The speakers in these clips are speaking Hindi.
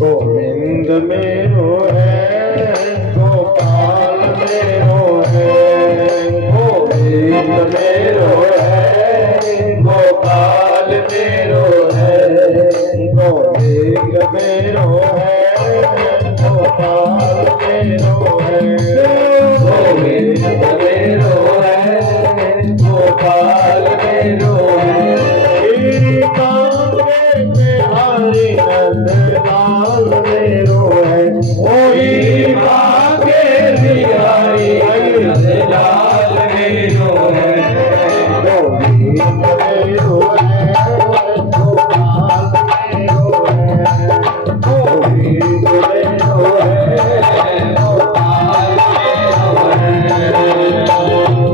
गोविंद मेरो है, गोपाल मेरो है, गोविंद मेरो है, गोपाल मेरो है, गोविंद मेरो है, गोपाल मेरो है, गोविंद मेरो है, गोपाल मेरो है। हरि नंद लाल मेरो है, ओही भागे बिहारी नंद लाल मेरो है, गोविंद मेरो है, गोपाल मेरो है, गोविंद मेरो है,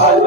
गोपाल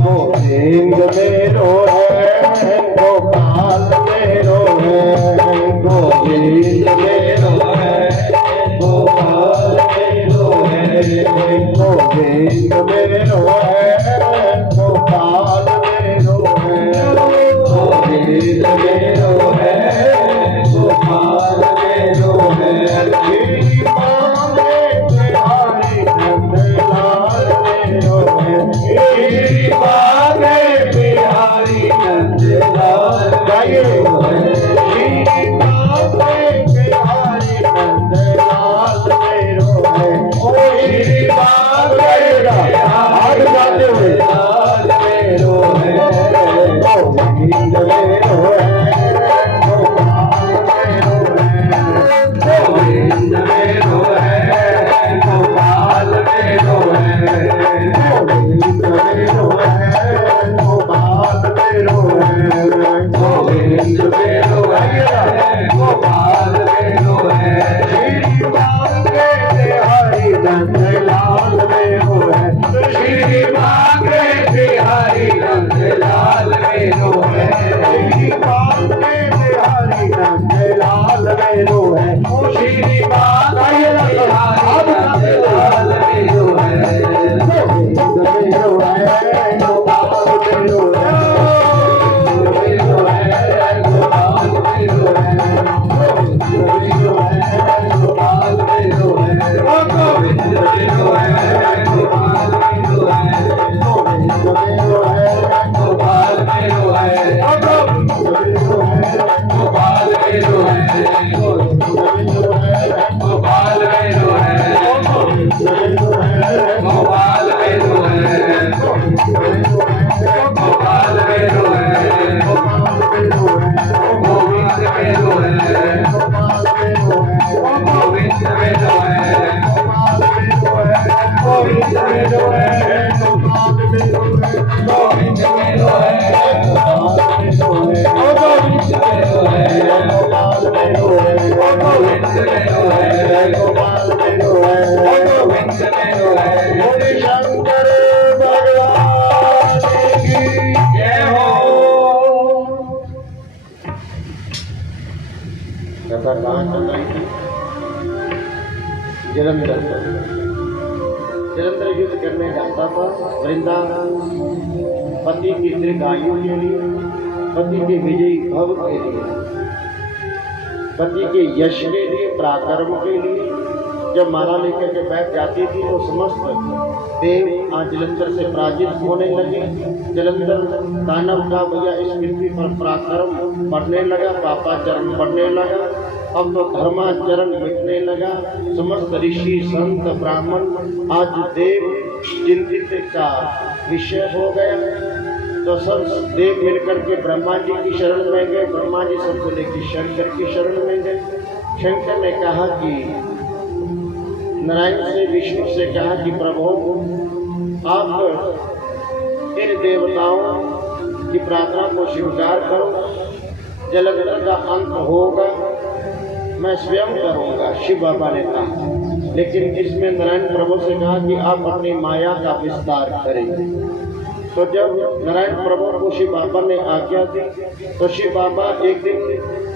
गोविंद मेरो है, गोपाल मेरो है, गोविंद मेरो है, गोपाल मेरो है, गोविंद मेरो है, गोपाल मेरो है, गोविंद मेरो है, गोपाल मेरो है। जलंधर युद्ध करने जाता था। वृंदा पति की दीर्घायु के लिए, पति के विजयी भव के लिए, पति के यश के लिए, पराक्रम के लिए जब माला लेकर के बैठ जाती थी तो समस्त देव आज जलंधर से पराजित होने लगे। जलंधर दानव का भैया इस पृथ्वी पर पराक्रम बढ़ने लगा, पापाचरण बढ़ने लगा, अब तो धर्माचरण मिटने लगा। समस्त ऋषि संत ब्राह्मण आज देव चिंतित का विषय हो गया। तो सब देव मिलकर के ब्रह्मा जी की शरण में गए। ब्रह्मा जी सबको लेकर शंकर की शरण में गए। शंकर ने कहा कि नारायण से, विष्णु से कहा कि प्रभु आप इन देवताओं की प्रार्थना को स्वीकार करो, जलंधर का अंत होगा, मैं स्वयं करूंगा। शिव बाबा ने कहा, लेकिन इसमें नारायण प्रभु से कहा कि आप अपनी माया का विस्तार करें। तो जब नारायण प्रभु को शिव बाबा ने आज्ञा दी तो शिव बाबा एक दिन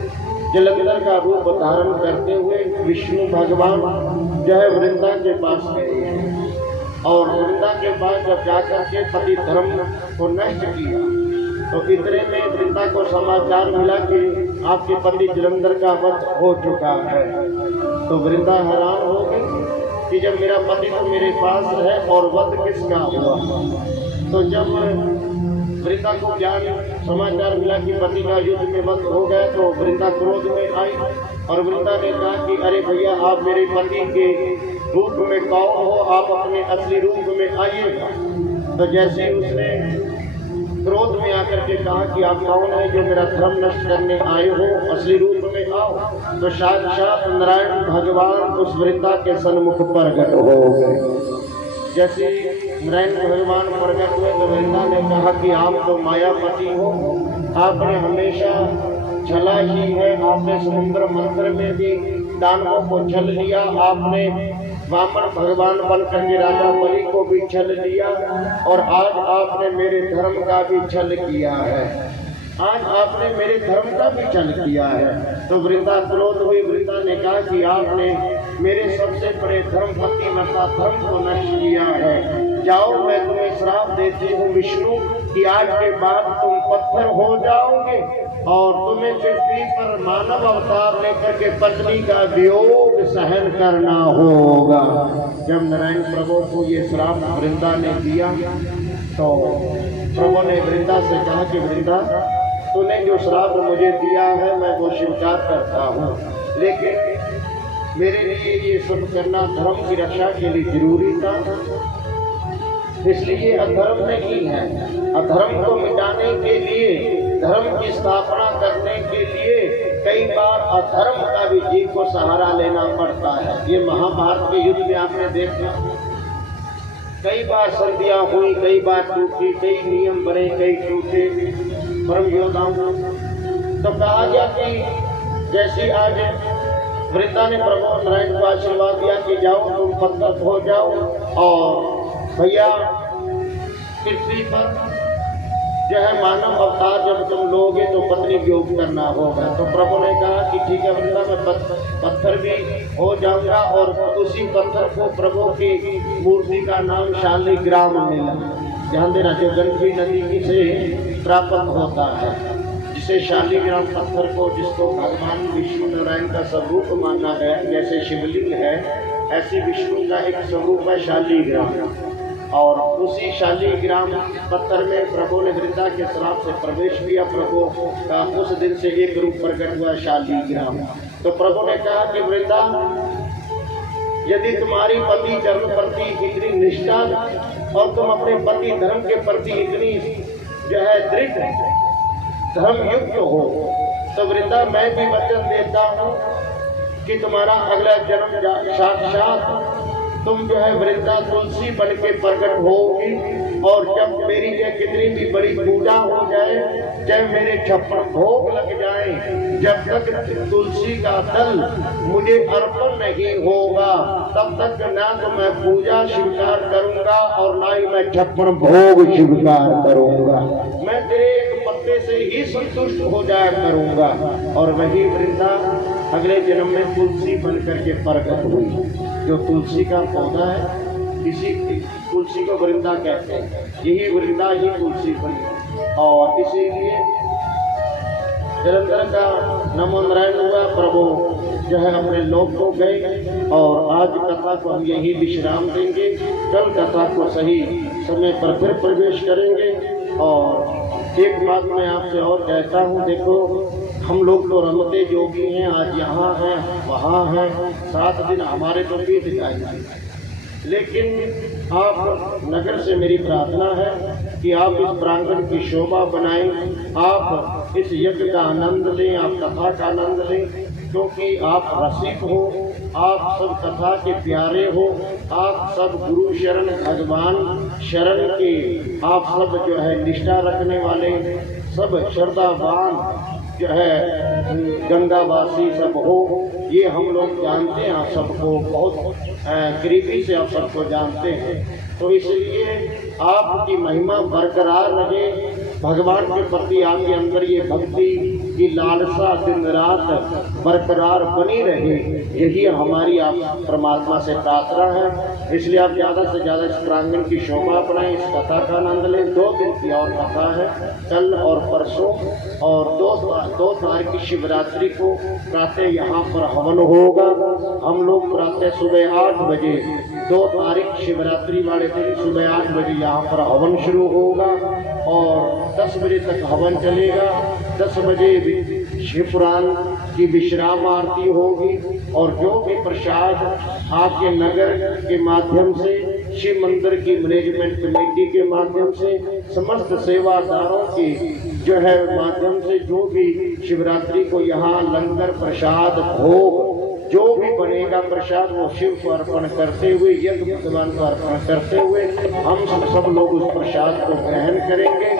जलंधर का रूप धारण करते हुए विष्णु भगवान जो है वृंदा के पास गए और वृंदा के पास जब जाकर के पति धर्म को नष्ट किया तो इतने में वृंदा को समाचार मिला कि आपके पति जलंधर का वध हो चुका है। तो वृंदा हैरान हो गई कि जब मेरा पति तो मेरे पास है और वध किसका हुआ। तो जब वृंदा को ज्ञान समाचार मिला कि पति का युद्ध में वध हो गया तो वृंदा क्रोध में आई और वृंदा ने कहा कि अरे भैया आप मेरे पति के रूप में कौन हो, आप अपने असली रूप में आइएगा। तो जैसे उसने क्रोध में आकर के कहा कि आप कौन है जो मेरा धर्म नष्ट करने आए हो, असली रूप में आओ, तो साक्षात नारायण भगवान उस वृंदा के सन्मुख प्रकट हो गए। जैसे नारायण भगवान प्रकट हुए तो वृंदा ने कहा कि आप तो मायापति हो, आपने हमेशा छला ही है, आपने समुद्र मंत्र में भी दानवों को छल लिया, आपने वामन भगवान बन करके राजा बलि को भी छल लिया और आज आपने मेरे धर्म का भी छल किया है, आज आपने मेरे धर्म का भी छल किया है। तो वृंदा क्रोध हुई। वृंदा ने कहा कि आपने मेरे सबसे बड़े धर्म पतिव्रता धर्म को नष्ट किया है, जाओ मैं तुम्हें श्राप देती हूँ विष्णु कि आज के बाद तुम पत्थर हो जाओगे और तुम्हें पृथ्वी पर मानव अवतार लेकर के पत्नी का वियोग सहन करना होगा। जब नारायण प्रभु को ये श्राप वृंदा ने दिया तो प्रभु ने वृंदा से कहा कि वृंदा तूने जो श्राप मुझे दिया है मैं वो स्वीकार करता हूँ, लेकिन मेरे लिए ये सब करना धर्म की रक्षा के लिए जरूरी था, इसलिए अधर्म नहीं है। अधर्म को मिटाने के लिए, धर्म की स्थापना करने के लिए कई बार अधर्म का भी जीव को सहारा लेना पड़ता है। ये महाभारत के युद्ध में आपने देखा, कई बार संधियां हुई, कई बार टूटी, कई नियम बने, कई टूटे परम योद्धाओं। तो कहा गया कि जैसे आज वृंदा ने प्रभु नारायण को आशीर्वाद दिया कि जाओ तुम पत्थर हो जाओ और भैया पृथ्वी पर जो है मानव अवतार जब तुम लोगे तो पत्नी वियोग करना होगा। तो प्रभु ने कहा कि ठीक है वृंदा मैं पत्थर भी हो जाऊंगा और उसी पत्थर को प्रभु की मूर्ति का नाम शालिग्राम मिला। ध्यान देना, जो गंडकी नदी की से प्राप्त होता है, जिसे शालिग्राम पत्थर को, जिसको भगवान विष्णु नारायण का स्वरूप माना है, जैसे शिवलिंग है ऐसे विष्णु का एक स्वरूप है शालिग्राम। और उसी शालिग्राम पत्थर में प्रभु ने वृंदा के श्राप से प्रवेश किया। प्रभु का उस दिन से एक रूप प्रकट हुआ शालिग्राम। तो प्रभु ने कहा कि वृंदा यदि तुम्हारी पति धर्म प्रति इतनी निष्ठा और तुम अपने पति धर्म के प्रति इतनी जो है दृढ़ धर्म युक्त हो तो वृंदा मैं भी वचन देता हूँ कि तुम्हारा अगला जन्म साक्षात तुम जो है वृंदा तुलसी बन के प्रकट होगी और जब मेरी चाहे कितनी भी बड़ी पूजा हो जाए, चाहे मेरे 56 भोग लग जाए, जब तक तुलसी का दल मुझे अर्पण नहीं होगा तब तक ना तो मैं पूजा स्वीकार करूंगा और ना ही मैं 56 भोग स्वीकार करूंगा। मैं तेरे एक पत्ते से ही संतुष्ट हो जाया करूंगा। और वही वृंदा अगले जन्म में तुलसी बन करके प्रकट हुई। जो तुलसी का पौधा है इसी तुलसी को वृंदा कहते हैं, यही वृंदा ही तुलसी बनी। और इसीलिए जलंधर का नामोन्नयन हुआ, प्रभु जो है अपने लोक को गए। और आज कथा को हम यही विश्राम देंगे, कल कथा को सही समय पर फिर प्रवेश करेंगे। और एक बात मैं आपसे और कहता हूँ, देखो हम लोग तो रमते जोगी हैं, आज यहाँ हैं वहाँ हैं, 7 दिन हमारे तो बीत जाएंगे, लेकिन आप नगर से मेरी प्रार्थना है कि आप इस प्रांगण की शोभा बनाएं, आप इस यज्ञ का आनंद लें, आप कथा का आनंद लें, क्योंकि आप रसिक हो, आप सब कथा के प्यारे हो, आप सब गुरु शरण भगवान शरण के आप सब जो है निष्ठा रखने वाले, सब श्रद्धावान जो है गंगावासी सब हो, ये हम लोग जानते हैं। आप सबको बहुत करीबी से आप सबको जानते हैं, तो इसलिए आपकी महिमा बरकरार रहे, भगवान के प्रति आपके अंदर ये भक्ति की लालसा दिन रात बरकरार बनी रहे, यही हमारी आप परमात्मा से प्रार्थना है। इसलिए आप ज़्यादा से ज़्यादा इस प्रांगण की शोभा अपनाएं, इस कथा का आनंद लें। 2 दिन की और कथा है, कल और परसों, और 2 तारीख की शिवरात्रि को प्रातः यहाँ पर हवन होगा। हम लोग प्रातः सुबह 8 बजे 2 तारीख शिवरात्रि वाले दिन सुबह 8 बजे यहाँ पर हवन शुरू होगा और 10 बजे तक हवन चलेगा। 10 बजे शिव पुराण की विश्राम आरती होगी और जो भी प्रसाद आपके नगर के माध्यम से, शिव मंदिर की मैनेजमेंट कमेटी के माध्यम से, समस्त सेवादारों की जो है माध्यम से जो भी शिवरात्रि को यहाँ लंगर प्रसाद भोग जो भी बनेगा प्रसाद वो शिव को अर्पण करते हुए, यज्ञ भगवान को अर्पण करते हुए हम सब लोग उस प्रसाद को ग्रहण करेंगे।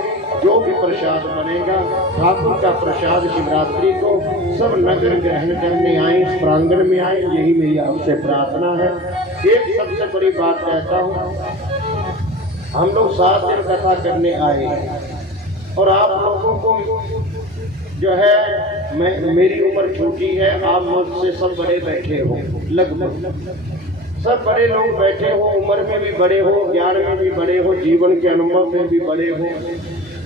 जो भी प्रसाद बनेगा ठाकुर का प्रसाद शिवरात्रि को सब नगर ग्रहण करने आए, इस प्रांगण में आए, यही मेरी आपसे प्रार्थना है। एक सबसे बड़ी बात कहता हूँ, हम लोग 7 दिन कथा करने आए और आप लोगों को जो है मेरी उम्र छोटी है, आप मुझसे सब बड़े बैठे हो, लगभग सब बड़े लोग बैठे हो, उम्र में भी बड़े हो, ज्ञान में भी बड़े हो, जीवन के अनुभव में भी बड़े हो,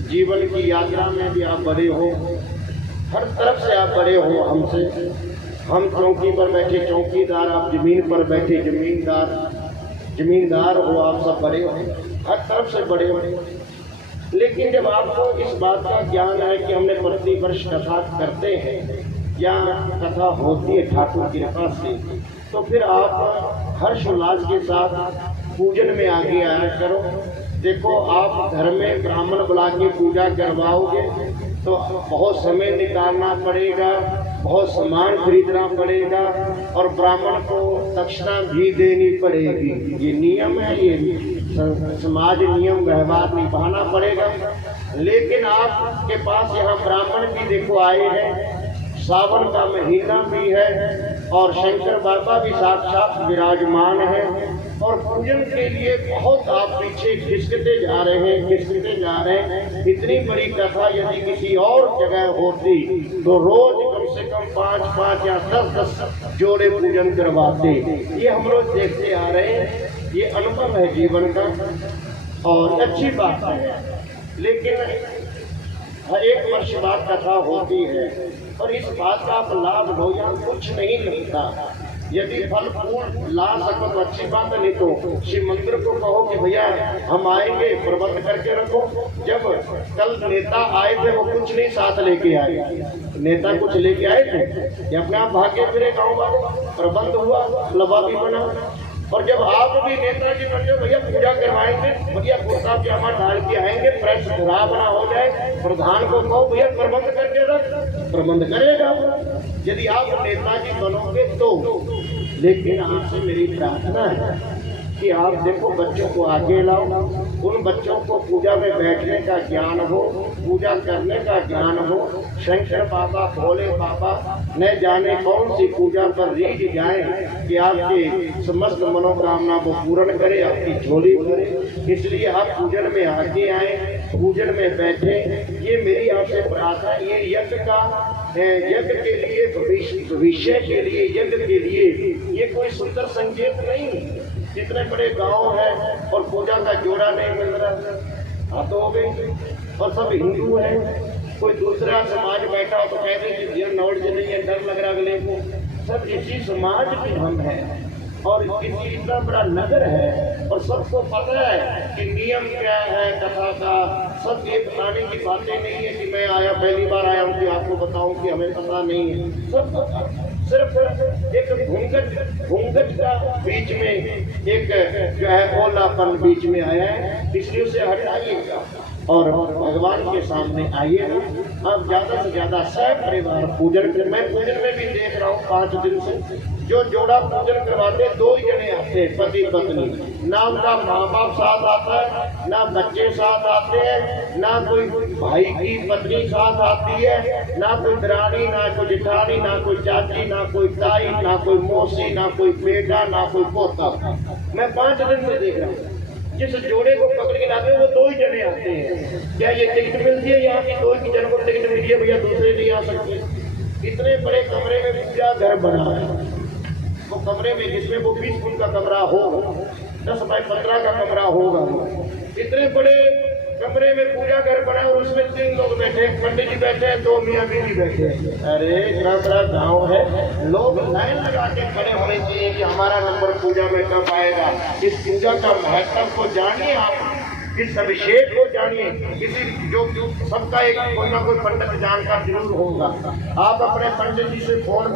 जीवन की यात्रा में भी आप बड़े हो, हर तरफ से आप बड़े हो हमसे। हम चौकी पर बैठे चौकीदार, आप जमीन पर बैठे जमींदार हो, आप सब बड़े हो, हर तरफ से बड़े हो। लेकिन जब आपको इस बात का ज्ञान है कि हमने प्रति वर्ष कथा करते हैं या कथा होती है ठाकुर की कृपा से, तो फिर आप हर्षोल्लास के साथ पूजन में आगे आया करो। देखो आप घर में ब्राह्मण बुला के पूजा करवाओगे तो बहुत समय निकालना पड़ेगा, बहुत सामान खरीदना पड़ेगा और ब्राह्मण को दक्षिणा भी देनी पड़ेगी। ये नियम है, ये समाज नियम व्यवहार निभाना पड़ेगा। लेकिन आपके पास यहाँ ब्राह्मण भी देखो आए हैं, सावन का महीना भी है और शंकर बाबा भी साक्षात विराजमान है और पूजन के लिए बहुत आप पीछे खिसकते जा रहे हैं। इतनी बड़ी कथा यदि किसी और जगह होती तो रोज कम से कम 5-5 या 10-10 जोड़े पूजन करवाते। ये हम रोज देखते आ रहे हैं, ये अनुभव है जीवन का और अच्छी बात है। लेकिन हर 1 वर्ष बाद कथा होती है और इस बात का आप लाभ लो या कुछ नहीं मिलता। यदि फल फूल ला सको तो अच्छी बात है, नहीं तो शिव मंदिर को कहो कि भैया हम आएंगे, प्रबंध करके रखो। जब कल नेता आए थे वो कुछ नहीं साथ लेके आए, नेता कुछ लेके आए थे या अपने आप भागे फिरे गाँव वाले, प्रबंध हुआ, लवा भी बना। और जब आप भी नेताजी बन भैया पूजा करवाएंगे, भैया कुर्ता पजामा डाल के आएंगे, प्रेस धरा बना हो जाए, प्रधान को कहो भैया प्रबंध करके रख, प्रबंध करेगा यदि आप नेताजी बनोगे तो। लेकिन आपसे मेरी प्रार्थना है कि आप देखो बच्चों को आगे लाओ, उन बच्चों को पूजा में बैठने का ज्ञान हो, पूजा करने का ज्ञान हो। शंकर बाबा भोले बाबा न जाने कौन सी पूजा पर रीझ जाए कि आपके समस्त मनोकामना को पूर्ण करे, आपकी झोली भरे। इसलिए आप पूजन में आगे आए, पूजन में बैठे, ये मेरी आपसे प्रार्थना। ये यज्ञ के लिए, भविष्य के लिए, यज्ञ के लिए ये कोई सुंदर संकेत नहीं, इतने बड़े गांव है और पूजा का जोड़ा नहीं मिल रहा, हाँ तो हो गई। और सब हिंदू है, कोई दूसरा समाज बैठा हो तो कहते हैं कि ये नॉलेज नहीं है, डर लग रहा अगले को। सब इसी समाज के हम हैं और किसी इतना बड़ा नगर है और सबको पता है कि नियम क्या है कथा का। सब ये बताने की बातें नहीं है कि मैं आया पहली बार आया हूँ कि आपको बताऊं कि हमें पता नहीं है, सब पता। सिर्फ एक घूंघट का बीच में एक जो है ओलापन बीच में आया है, इसलिए उसे हटाइएगा और भगवान के सामने आइए ना। अब ज्यादा से ज्यादा सब परिवार पूजन कर, मैं पूजन में भी देख रहा हूँ 5 दिन से जो जोड़ा पूजन करवाते 2 ही जने आते हैं, पति पत्नी, ना उनका माँ बाप साथ आता है, ना बच्चे साथ आते हैं, ना कोई भाई की पत्नी साथ आती है, ना कोई दरानी, ना कोई जेठानी, ना कोई चाची, ना कोई ताई, ना कोई मौसी, ना कोई बेटा, ना कोई पोता। मैं 5 दिन से देख रहा हूँ जिस जोड़े को पकड़ के लाते हैं वो 2 ही जने आते हैं। क्या ये टिकट मिलती है यहाँ की? 2 ही जन को टिकट मिली है भैया, दूसरे नहीं आ सकते। इतने बड़े कमरे में पूजा घर बना है, वो कमरे में जिसमें वो 20 फुट का कमरा होगा, 10 बाय 15 का कमरा होगा, इतने बड़े कमरे में पूजा घर बना और उसमें 3 लोग बैठे, पंडित जी बैठे हैं, 2 मियाँ बीवी बैठे। अरे इतना बड़ा गाँव है, लोग लाइन लगा के खड़े होने चाहिए कि हमारा नंबर पूजा में कब आएगा। इस पूजा का महत्व को जानिए, आप इस अभिषेक को जानिए। किसी जो सबका एक कोई ना कोई पंडित जानकार जरूर होगा। आप अपने पंडित जी से फोन